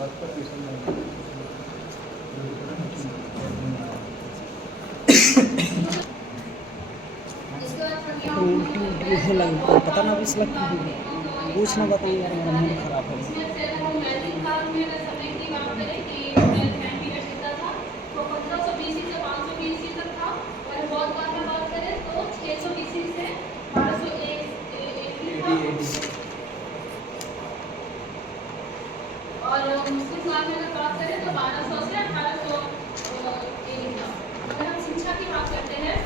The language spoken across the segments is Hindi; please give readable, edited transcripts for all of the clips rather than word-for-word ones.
उल्टी उल्टी लगता है, पता ना अभी इसलिए कुछ ना बताऊँ यार, मेरा मूड खराब है। और मुस्लिम काल में अगर बात करें तो 1200 से 1800 था। अगर हम शिक्षा की बात करते हैं,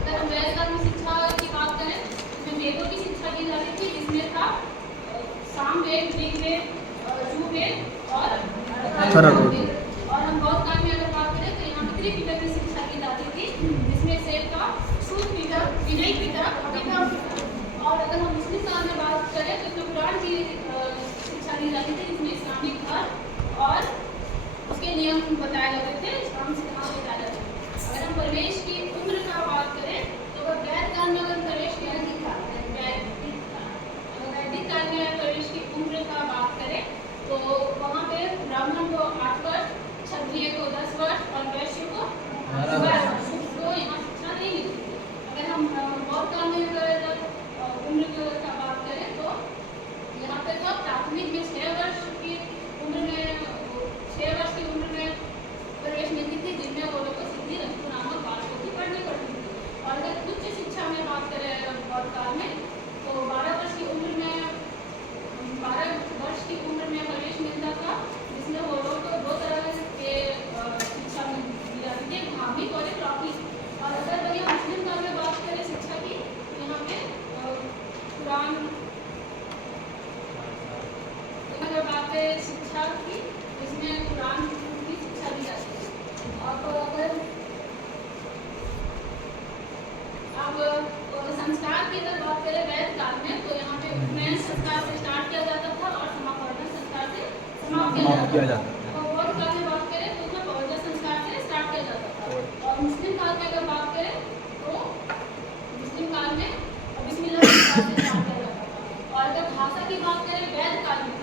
अगर हम वैदिक काल में शिक्षा की बात करें, इसमें वेदों की शिक्षा दी जाती थी, जिसमें था सामवेद, ऋग्वेद, यजुर्वेद और अथर्ववेद। और हम बौद्ध काल में अगर बात करें तो यहाँ पर त्रिपिटक की शिक्षा की जाती थी, जिसमें से था सूत पिटक, विनय पिटक, अभिधर्म पिटक। और अगर हम मुस्लिम काल में बात करें तो इसमें कुरान की शिक्षा दी जाती थी, जिसमें इस्लामिक धर्म और उसके नियम बताए जाते थे, इस्लाम से कहाँ बताया जाता था। अगर हम प्रवेश की उम्र का बात करें तो अगर वैदिक काल में अगर प्रवेश किया था, वैदिक काल में प्रवेश की उम्र का बात करें तो वहाँ पे ब्राह्मण को 8 वर्ष, क्षत्रिय को 10 वर्ष और वैश्य को 12 वर्ष को यहाँ शिक्षा नहीं मिलती थी। अगर हम बौद्ध काल में अगर उम्र का बात करें तो यहाँ पे तो प्राथमिक में 6 वर्ष की उम्र में प्रवेश मिलती थी, जिनमें वो लोग को सिद्धि रस्तु नामक पाठों की पढ़नी पड़ती थी। और अगर उच्च शिक्षा में बात करें बौद्ध काल में तो 12 वर्ष की उम्र में प्रवेश मिलता था, जिसमें वो लोग को 2 तरह के शिक्षा दी जाती थी, धार्मिक और एक लौकिक। और अगर वही मुस्लिम काल में बात करें शिक्षा की तो यहाँ पे कुरान अगर बात है शिक्षा की, इसमें कुरान की शिक्षा दी जाती है। अब अगर संस्कार की अगर बात करें वैदिक काल में तो यहाँ पे उपनयन संस्कार से स्टार्ट किया जाता था और समापन संस्कार से समाप्त किया जाता था। और बौद्ध काल में बात करें तो उसमें बौद्ध संस्कार से स्टार्ट किया जाता था। और मुस्लिम काल में अगर बात करें तो मुस्लिम काल में बिस्मिल्लाह से स्टार्ट किया जाता था। और अगर भाषा की बात करें वैदिक काल में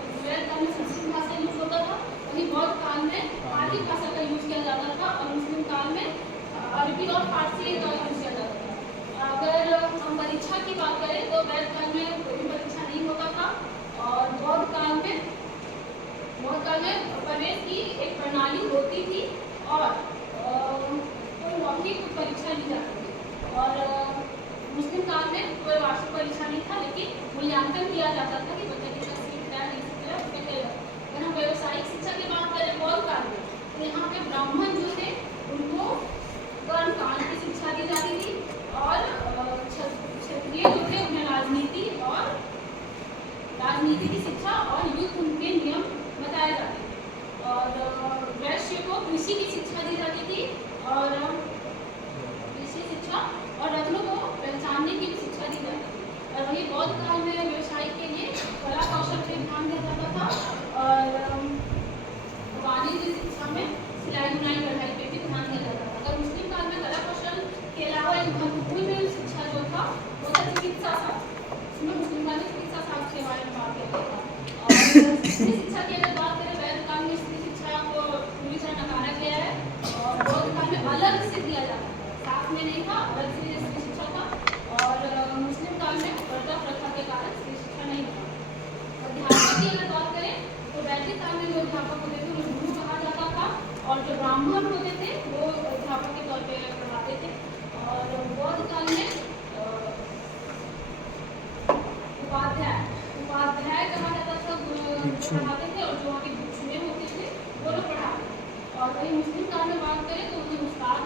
संस्कृत भाषा यूज होता था, वहीं बौद्ध काल में पाली भाषा का यूज किया जाता था और मुस्लिम काल में अरबी और फारसी का यूज किया जाता था। अगर हम परीक्षा की बात करें तो वैदिक काल में कोई भी परीक्षा नहीं होता था और बौद्ध काल में प्रवेश की एक प्रणाली होती थी और कोई मौखिक परीक्षा ली जाती थी। और मुस्लिम काल में कोई वार्षिक परीक्षा नहीं था, लेकिन मूल्यांकन किया जाता था कि बच्चे कितना सीख रहा है नहीं सीख रहा है उसमें क्या। अगर हम व्यवसायिक शिक्षा की बात करें बौद्ध काल में तो यहाँ पे ब्राह्मण जो थे उनको कर्मकांड की शिक्षा दी जाती थी और क्षत्रिय जो थे उन्हें राजनीति की शिक्षा और युद्ध उनके नियम बताए जाते थे। और वैश्य को कृषि की शिक्षा दी जाती थी और कृषि शिक्षा और रत्नों को पहचानने की भी शिक्षा दी जाती थी। और वही बौद्ध काल में व्यवसाय के लिए कला कौशल पर ध्यान दिया जाता था और वाणिज्य शिक्षा में सिलाई बुनाई कढ़ाई पे भी ध्यान दिया जाता था। अगर मुस्लिम काल में कला कौशल के अलावा एक महत्वपूर्ण शिक्षा जो था वो था चिकित्सा शास्त्र। उसमें मुस्लिम काल में चिकित्सा शास्त्र के बारे में बात करता था। और स्त्री शिक्षा की अगर बात करें वैदिक काल में स्त्री शिक्षा को पूरी तरह नकारा गया है और बौद्ध काल में अलग से दिया जाता था, साथ में नहीं था, अलग से स्त्री शिक्षा था। और मुस्लिम काल में पर्दा प्रथा के कारण स्त्री शिक्षा नहीं था। अध्यापक की अगर बात करें तो वैदिक काल में जो अध्यापक होते थे उन्हें गुरु कहा जाता था और जो ब्राह्मण होते थे वो अध्यापक के तौर पर पढ़ाते थे। और बौद्ध काल में उपाध्याय कहा जाता था, पढ़ाते थे और जो अभी भिक्षुएं होते थे वो लोग पढ़ाते थे। और वही मुस्लिम काल में बात करें तो उन्हें उस्ताद